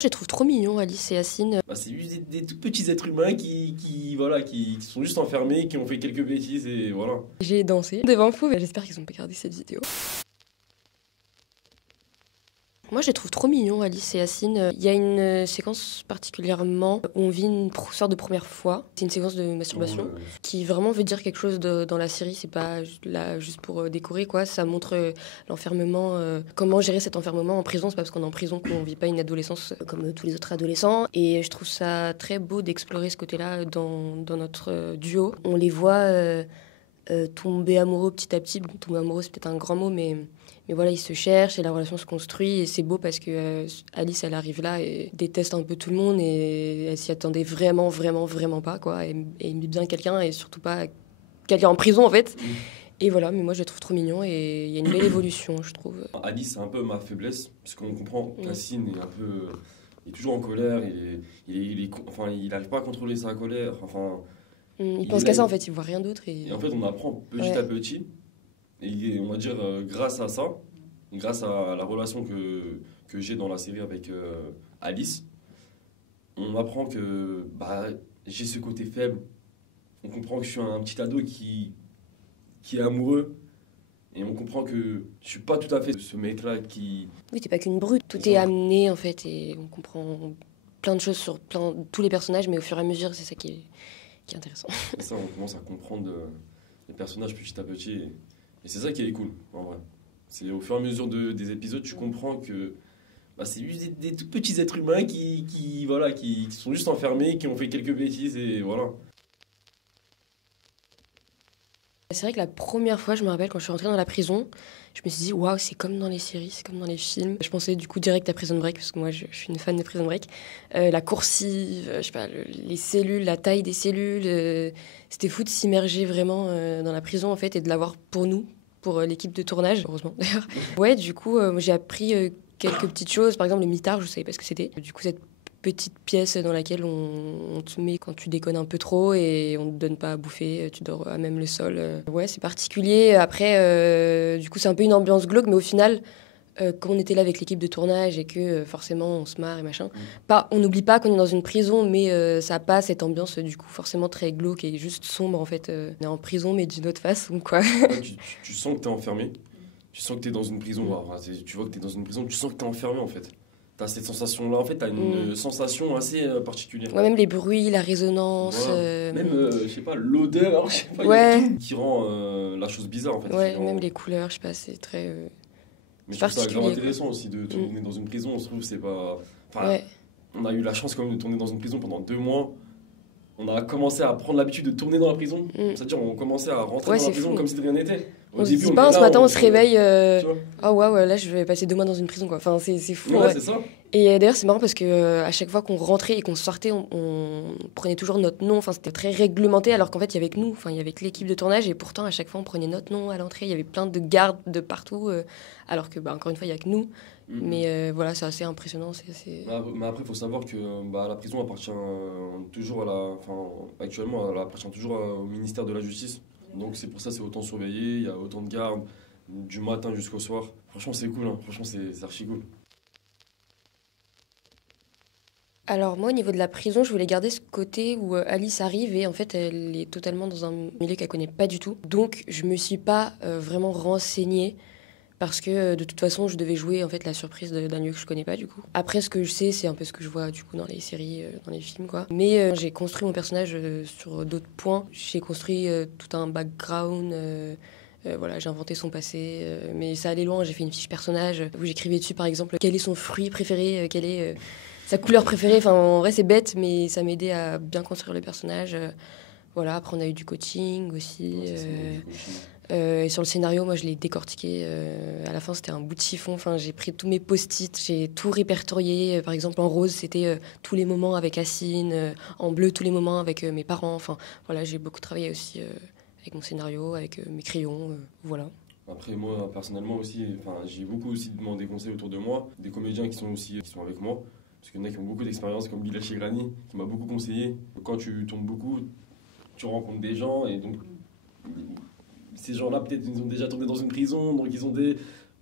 Je les trouve trop mignons, Alice et Yacine. Bah, c'est juste des tout petits êtres humains voilà, qui sont juste enfermés, qui ont fait quelques bêtises et voilà. J'ai dansé devant fou, mais j'espère qu'ils ont pas regardé cette vidéo. Moi, je les trouve trop mignons, Alice et Yacine. Il y a une séquence particulièrement où on vit une sorte de première fois. C'est une séquence de masturbation qui vraiment veut dire quelque chose dans la série. C'est pas là juste pour décorer, quoi. Ça montre l'enfermement, comment gérer cet enfermement en prison. C'est pas parce qu'on est en prison qu'on vit pas une adolescence comme tous les autres adolescents. Et je trouve ça très beau d'explorer ce côté-là dans notre duo. On les voit tomber amoureux petit à petit. Bon, tomber amoureux, c'est peut-être un grand mot, mais voilà, ils se cherchent et la relation se construit. Et c'est beau parce que Alice, elle arrive là et déteste un peu tout le monde et elle s'y attendait vraiment, vraiment, vraiment pas, quoi. Et aime bien quelqu'un et surtout pas quelqu'un en prison, en fait. Et voilà, mais moi, je le trouve trop mignon et il y a une belle évolution, je trouve. Alice, c'est un peu ma faiblesse, parce qu'on comprend qu'Yacine est un peu... Il est toujours en colère, il n'arrive pas à contrôler sa colère, enfin... Il pense qu'à ça, en fait, il voit rien d'autre. Et en fait, on apprend petit à petit. Et on va dire, grâce à ça, grâce à la relation que j'ai dans la série avec Alice, on apprend que j'ai ce côté faible. On comprend que je suis un petit ado qui est amoureux. Et on comprend que je suis pas tout à fait ce mec-là qui... Oui, t'es pas qu'une brute. Tout est amené, en fait, et on comprend plein de choses sur tous les personnages, mais au fur et à mesure, c'est ça qui est intéressant. C'est ça, on commence à comprendre les personnages petit à petit. Et c'est ça qui est cool, en vrai. C'est au fur et à mesure des épisodes, tu comprends que c'est juste des tout petits êtres humains qui sont juste enfermés, qui ont fait quelques bêtises et voilà. C'est vrai que la première fois, je me rappelle, quand je suis rentrée dans la prison, je me suis dit, waouh, c'est comme dans les séries, c'est comme dans les films. Je pensais du coup direct à Prison Break, parce que moi, je suis une fan de Prison Break. La coursive, je sais pas, les cellules, la taille des cellules. C'était fou de s'immerger vraiment dans la prison, en fait, et de l'avoir pour nous, pour l'équipe de tournage, heureusement d'ailleurs. Ouais, du coup, j'ai appris quelques petites choses. Par exemple, le mitard, je savais pas ce que c'était. Du coup, cette petite pièce dans laquelle on te met quand tu déconnes un peu trop et on te donne pas à bouffer, tu dors à même le sol. Ouais, c'est particulier. Après, du coup, c'est un peu une ambiance glauque, mais au final, comme on était là avec l'équipe de tournage et que forcément on se marre et machin, on n'oublie pas qu'on est dans une prison, mais ça a pas cette ambiance du coup forcément très glauque et juste sombre en fait. On est en prison, mais d'une autre façon, quoi. Ouais, tu sens que t'es enfermé, tu sens que t'es dans une prison. Tu vois que t'es dans une prison, tu sens que t'es enfermé en fait. T'as cette sensation-là, en fait, t'as une sensation assez particulière. Ouais, même les bruits, la résonance. Voilà. Même, je sais pas, l'odeur, je sais pas, il y a tout qui rend la chose bizarre, en fait. Ouais, même les couleurs, je sais pas, c'est très. Mais je trouve ça grave intéressant aussi de tourner dans une prison, on se trouve, c'est pas. Enfin, on a eu la chance quand même de tourner dans une prison pendant 2 mois. On a commencé à prendre l'habitude de tourner dans la prison. C'est-à-dire, on commençait à rentrer dans la prison comme si de rien n'était. On se dit pas, ce matin, on se réveille. Ah ouais, là, je vais passer 2 mois dans une prison, quoi. Enfin, c'est fou. Ouais, c'est ça. Et d'ailleurs, c'est marrant parce que à chaque fois qu'on rentrait et qu'on sortait, on prenait toujours notre nom. Enfin, c'était très réglementé, alors qu'en fait, il y avait que nous. Enfin, il y avait que l'équipe de tournage, et pourtant, à chaque fois, on prenait notre nom à l'entrée. Il y avait plein de gardes de partout, alors que, encore une fois, il y a que nous. Mais voilà, c'est assez impressionnant. Mais après, il faut savoir que la prison appartient toujours actuellement, elle appartient toujours au ministère de la Justice. Donc c'est pour ça c'est autant surveillé, il y a autant de gardes, du matin jusqu'au soir. Franchement, c'est cool, hein. Franchement, c'est archi cool. Alors moi, au niveau de la prison, je voulais garder ce côté où Alice arrive et en fait, elle est totalement dans un milieu qu'elle connaît pas du tout. Donc, je me suis pas vraiment renseignée parce que de toute façon, je devais jouer en fait la surprise d'un lieu que je connais pas du coup. Après, ce que je sais, c'est un peu ce que je vois du coup dans les séries, dans les films, quoi. Mais j'ai construit mon personnage sur d'autres points. J'ai construit tout un background. Voilà, j'ai inventé son passé, mais ça allait loin. J'ai fait une fiche personnage où j'écrivais dessus, par exemple, quel est son fruit préféré, quelle est sa couleur préférée. Enfin, en vrai, c'est bête, mais ça m'aidait à bien construire le personnage. Voilà, après, on a eu du coaching aussi. Et sur le scénario, moi, je l'ai décortiqué. À la fin, c'était un bout de chiffon. Enfin, j'ai pris tous mes post-it, j'ai tout répertorié. Par exemple, en rose, c'était tous les moments avec Yacine. En bleu, tous les moments avec mes parents. Enfin, voilà, j'ai beaucoup travaillé aussi avec mon scénario, avec mes crayons, voilà. Après, moi, personnellement aussi, j'ai beaucoup aussi demandé conseils autour de moi, des comédiens qui sont avec moi, parce qu'il y en a qui ont beaucoup d'expérience, comme Bilal Chegrani, qui m'a beaucoup conseillé. Quand tu tournes beaucoup, tu rencontres des gens, et donc, ces gens-là, peut-être, ils ont déjà tourné dans une prison, donc ils ont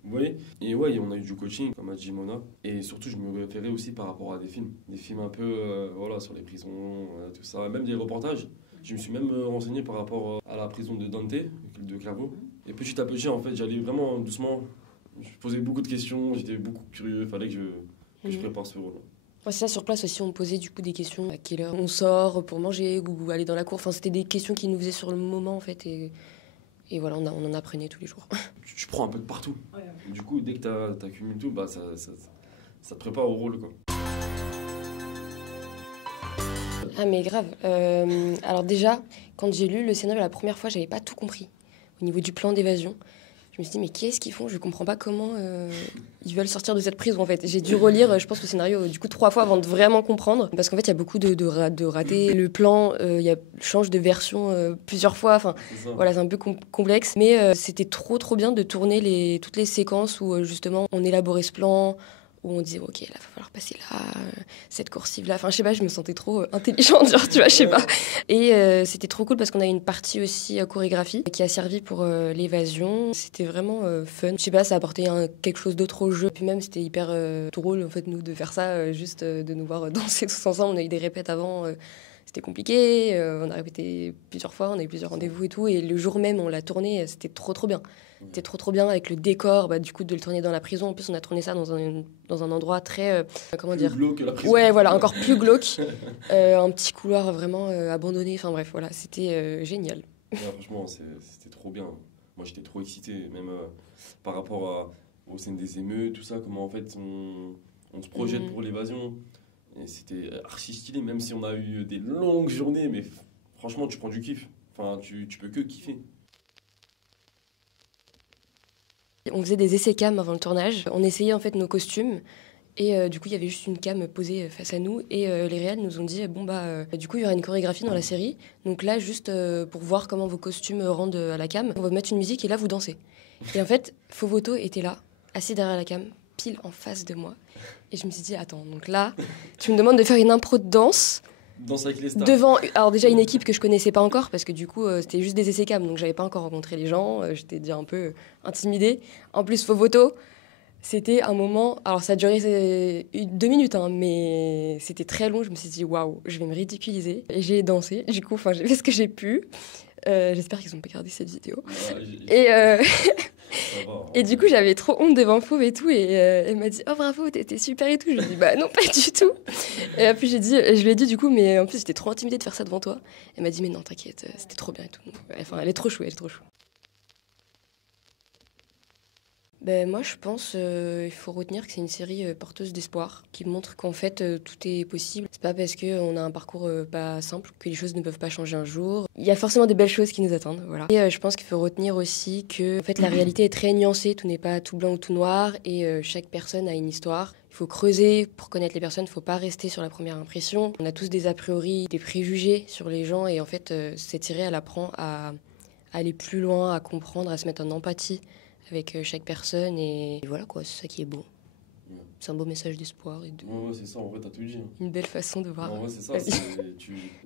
Oui, et ouais, on a eu du coaching, comme a dit Mona. Et surtout, je me référais aussi par rapport à des films. Des films un peu voilà, sur les prisons, tout ça. Même des reportages. Je me suis même renseigné par rapport à la prison de Dante, de Clairvaux. Et petit à petit, en fait, j'allais vraiment doucement. Je posais beaucoup de questions, j'étais beaucoup curieux. Il fallait que je prépare ce rôle. Ouais, c'est ça, sur place aussi, on me posait du coup des questions. À quelle heure on sort pour manger ou aller dans la cour. Enfin, c'était des questions qui nous faisaient sur le moment, en fait. Et voilà, on en apprenait tous les jours. Tu prends un peu de partout. Ouais. Du coup, dès que t'accumules tout, bah, ça te prépare au rôle, quoi. Ah mais grave. Alors déjà, quand j'ai lu le scénario la première fois, j'avais pas tout compris au niveau du plan d'évasion. Je me suis dit mais qu'est-ce qu'ils font? Je comprends pas comment ils veulent sortir de cette prison en fait. J'ai dû relire, je pense, le scénario du coup 3 fois avant de vraiment comprendre, parce qu'en fait il y a beaucoup de ratés. Le plan change de version plusieurs fois. Enfin voilà, c'est un peu complexe, mais c'était trop bien de tourner toutes les séquences où justement on élaborait ce plan, où on disait ok, là va falloir passer là, cette coursive là, enfin je sais pas, je me sentais trop intelligente, genre tu vois, je sais pas. Et c'était trop cool parce qu'on a une partie aussi chorégraphie qui a servi pour l'évasion. C'était vraiment fun, je sais pas, ça a apporté quelque chose d'autre au jeu. Puis même c'était hyper drôle en fait nous de faire ça, juste de nous voir danser tous ensemble. On a eu des répètes avant, c'était compliqué, on a répété plusieurs fois, on a eu plusieurs rendez-vous et tout, et le jour même on l'a tourné, c'était trop bien. C'était trop bien avec le décor, du coup de le tourner dans la prison. En plus on a tourné ça dans un endroit très, comment plus dire, glauque que la prison. Ouais voilà, encore plus glauque, un petit couloir vraiment abandonné, enfin bref voilà, c'était génial. Ouais, franchement c'était trop bien. Moi j'étais trop excité, même par rapport aux scènes des émeutes, tout ça, comment en fait on se projette pour l'évasion. Et c'était archi stylé, même si on a eu des longues journées, mais franchement, tu prends du kiff. Enfin, tu peux que kiffer. On faisait des essais cam avant le tournage. On essayait en fait nos costumes. Et du coup, il y avait juste une cam posée face à nous. Et les réals nous ont dit, du coup, il y aura une chorégraphie dans la série. Donc là, juste pour voir comment vos costumes rendent à la cam, on va mettre une musique et là, vous dansez. Et en fait, Fovoto était là, assis derrière la cam, pile en face de moi. Et je me suis dit, attends, donc là, tu me demandes de faire une impro de danse avec les stars. Devant, alors déjà une équipe que je connaissais pas encore, parce que du coup, c'était juste des essais cam, donc j'avais pas encore rencontré les gens, j'étais déjà un peu intimidée. En plus, Fovoto, c'était un moment, alors ça a duré 2 minutes, hein, mais c'était très long, je me suis dit, waouh, je vais me ridiculiser. Et j'ai dansé, du coup, j'ai fait ce que j'ai pu. J'espère qu'ils ont pas gardé cette vidéo. Et du coup, j'avais trop honte devant Fauve et tout. Et elle m'a dit, oh bravo, t'étais super et tout. Je lui ai dit, bah non, pas du tout. Et puis je lui ai dit, du coup, mais en plus, j'étais trop intimidée de faire ça devant toi. Elle m'a dit, mais non, t'inquiète, c'était trop bien et tout. Enfin, elle est trop chou, elle est trop chou. Moi, je pense il faut retenir que c'est une série porteuse d'espoir, qui montre qu'en fait, tout est possible. C'est pas parce qu'on a un parcours pas simple que les choses ne peuvent pas changer un jour. Il y a forcément des belles choses qui nous attendent, voilà. Et je pense qu'il faut retenir aussi que en fait, la réalité est très nuancée, tout n'est pas tout blanc ou tout noir, et chaque personne a une histoire. Il faut creuser pour connaître les personnes, il ne faut pas rester sur la première impression. On a tous des a priori, des préjugés sur les gens, et en fait, cette série, elle apprend à aller plus loin, à comprendre, à se mettre en empathie avec chaque personne, et voilà quoi, c'est ça qui est beau. Ouais. C'est un beau message d'espoir. Ouais, c'est ça, en vrai, t'as tout dit. Hein. Une belle façon de voir. En vrai, c'est ça.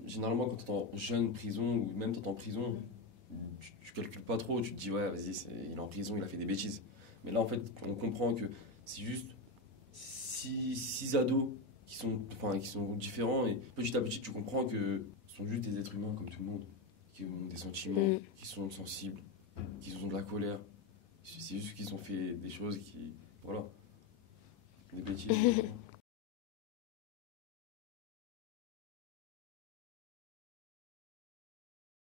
Généralement, quand t'es en jeune prison, ou même t'es en prison, tu calcules pas trop, tu te dis, ouais, vas-y, il est en prison, il a fait des bêtises. Mais là, en fait, on comprend que c'est juste 6 ados qui sont différents, et petit à petit, tu comprends que ce sont juste des êtres humains comme tout le monde, qui ont des sentiments, qui sont sensibles, qui ont de la colère. C'est juste qu'ils ont fait des choses qui... Voilà. Des bêtises.